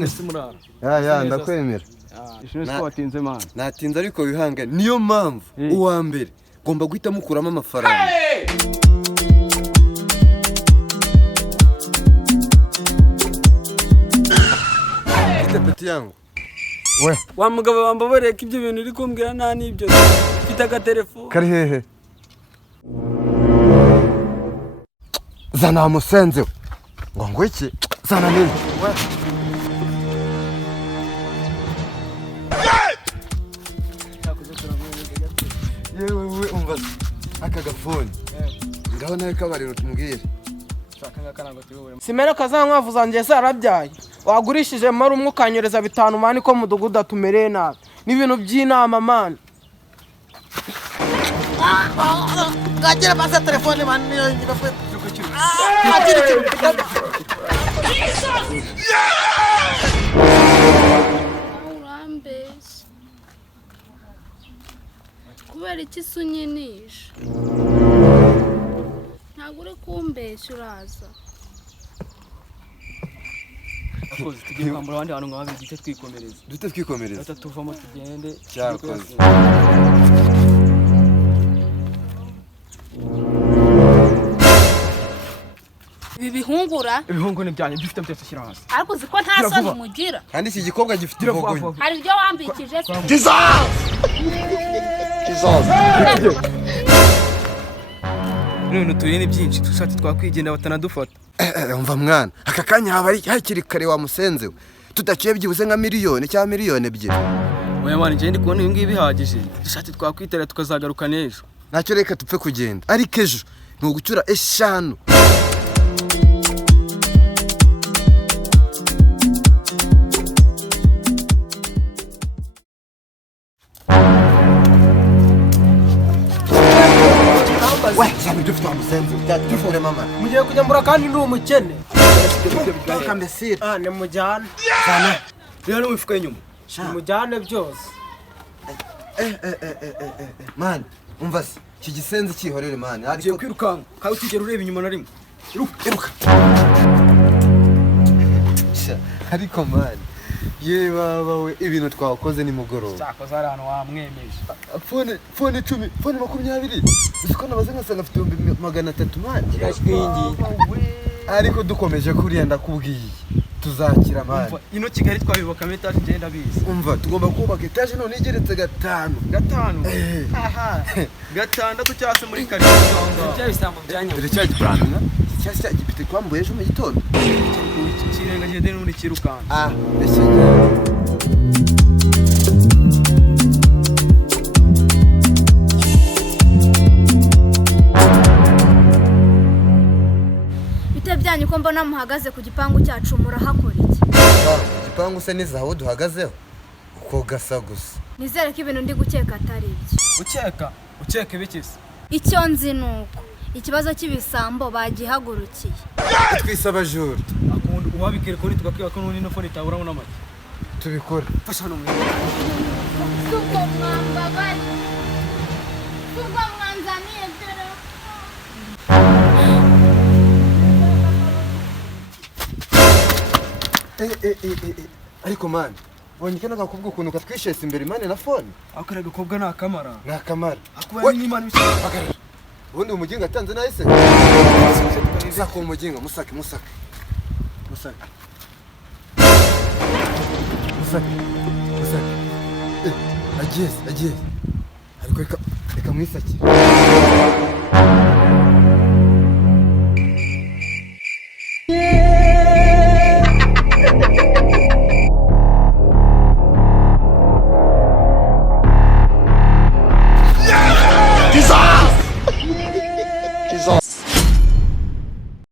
none ya ndakwemera ishuri watinze mana natinze ariko wihangane niyo mpamvu uwa mbere ngomba guhita mukuramo amafaranga peti yangu we wa mugabo wambabareye ko ibyo bintu uri kumbwira nta nibyo mfite agatelefone kari hehe zana musenze ngo iki zana nini yewe umva aka gafone ngaho nawe kabariro tumubwire simere kazankwavu zanjye zarabyaye wagurishije mari umwe ukanyereza 5 mani ko mudugudu atumereye nabi n'ibintu by'inama mani gagera basa telefone mani ngibafwe urambeshya kubera iki sunyinisha ntabwo uri kumbeshya uraza akoze tugiye kwambura abandi bantu ngo babe igite twikomereza dute twikomereza tutatuvamo tugende cyakoze ibi bihungura ibihungu ni byanyu bifite byose shyira hasi ariko uzi ko nta soni mugira kandi iki gikobwa gifite ivogo hari ibyo wambikije ibintu turi ni byinshi dushatse twakwigenda batanadufata umva mwana aka kanya haba hakiri kare wa musenze tudaciye byibuze nka miliyoni cyangwa miliyoni 2 oya mwana njye ndi kubona ibi ngibi bihagije dushatse twakwitera tukazagaruka n'ejo ntacyo reka tupfe kugenda ariko ejo ni ugucyura 5 dufite umusenzi dufure mama mugiye kujya mbura kandi ndi umukene kambesira ni mujyane sana rero wifuka inyuma mujyane byose man umva se iki gisenzi cyihorere man ariko kwirukanka kandi utigera ureba inyuma na rimwe iruka ariko man ye baba we ibintu twakoze ni mugoroba cyakoze ari ahantu wamwemeje fone 10 fone 20 uziko nabaze nkasanga afite 300 man ariko dukomeje kuriya ndakubwiye tuzakira man ino Kigali twabibaka metage ngenda bizi umva tugomba kubaka etage none igeretse 5 aha 6 cyase muri karitsiye cya bisambo byanya dore cya gibrana cyase gifite kwambuye ejo mu gitondo kirenga gende n'uri kirukanka ese byanyu ko mbona muhagaze ku gipangu cyacu murahakora iki igipangu se nizaho duhagazeho uko gasa gusa nizere ko ibintu ndi gukeka atari ibyo ukeka ibikisi icyo nzi nuko ikibazo cy'ibisambo bagihagurukiye twisaba juru akundi uwabikere ko nitugakwiba ko n'ino fone itaburamo n'amaki tubikora fasha no suko mwambabari suko mwanzaniye dero ariko man wonyike nagakubwa ukuntu katwishese imbere mane na fone akora gakobwa nakamara akuba ni imana bagarara ubundi umuginga atanze nahise musaka umuginga musake agiye ariko reka mwisakire